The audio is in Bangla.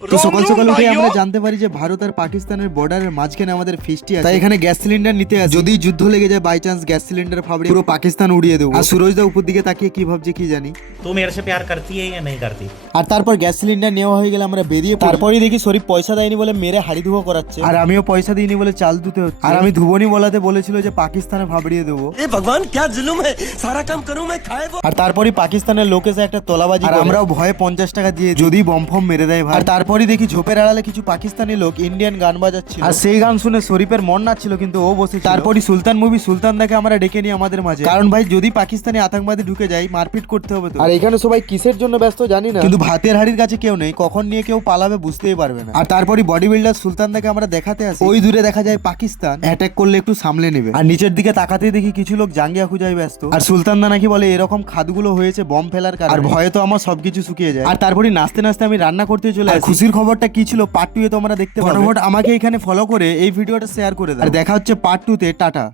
তো সকাল সকাল উঠে আমরা জানতে পারি যে ভারত আর পাকিস্তানের বর্ডারের মাঝখানে আমাদের ফিস্টি আছে। তাই এখানে গ্যাস সিলিন্ডার নিতে আসি। যদি যুদ্ধ লেগে যায় বাই চান্স গ্যাস সিলিন্ডার ফাবড়ে পুরো পাকিস্তান উড়িয়ে দেবো। আর সুরজ দা উপর দিকে তাকিয়ে কি ভাবছে কি জানি। तू मेरे से प्यार करती है या नहीं करती? আর তারপর গ্যাস সিলিন্ডার নেওয়া হয়ে গেলে আমরা বেরিয়ে তারপরেই দেখি শরীফ পয়সা দেয়নি বলে মেরে হাড়ি ধুয়ো করাচ্ছে। আর আমিও পয়সা দিইনি বলে চাল ধুতে হচ্ছে। আর আমি ধুবনি বলাতে বলেছিল যে পাকিস্তানে ভাবড়িয়ে দেবো। भगवान क्या जुल्म है, सारा काम करूं मैं, खाए वो। আর তারপরই পাকিস্তানের লোক এসে একটা তোলাবাজি আর আমরাও ভয়ে 50 টাকা দিয়ে যদি বম ফম মেরে দেয় ভাই। আর তারপরই দেখি ঝোপের আড়ালে কিছু পাকিস্তানি লোক ইন্ডিয়ান গান বাজাচ্ছিল। আর সেই গান শুনে শরীফের মন নাচ্ছিল কিন্তু ও বসে। তারপরই সুলতান মুভি সুলতান দাকে আমরা ডেকে নিই আমাদের মাঝে, কারণ ভাই যদি পাকিস্তানি আতঙ্কবাদী ঢুকে যায় মারপিট করতে হবে তো। আর এখানে সবাই কিসের জন্য ব্যস্ত জানি না, কিন্তু ভাতের হাড়ির কাছে কেউ নেই, কখন নিয়ে কেউ পালাবে বুঝতেই পারবে না। আর তারপরই বডি বিল্ডার সুলতান দাকে আমরা দেখাতে আসি। ওই দূরে দেখা যায় পাকিস্তান অ্যাটাক করলে একটু সামলে নেবে। আর নিচের দিকে তাকাতেই দেখি কিছু লোক জাঙ্গিয়া খুঁজায় ব্যস্ত। আর সুলতান দা নাকি বলে এরকম খাদগুলো হয়েছে বম ফেলার কারণে। আর ভয়ে তো আমার সবকিছু শুকিয়ে যায়। আর তারপরে নাচতে নাচতে আমি রান্না করতে চলে আসি। খুশির খবরটা কি ছিল পার্ট 2 এ তোমরা দেখতে পাবে। ফটাফট আমাকে এখানে ফলো করে এই ভিডিওটা শেয়ার করে দাও। আর দেখা হচ্ছে পার্ট 2 তে। টাটা।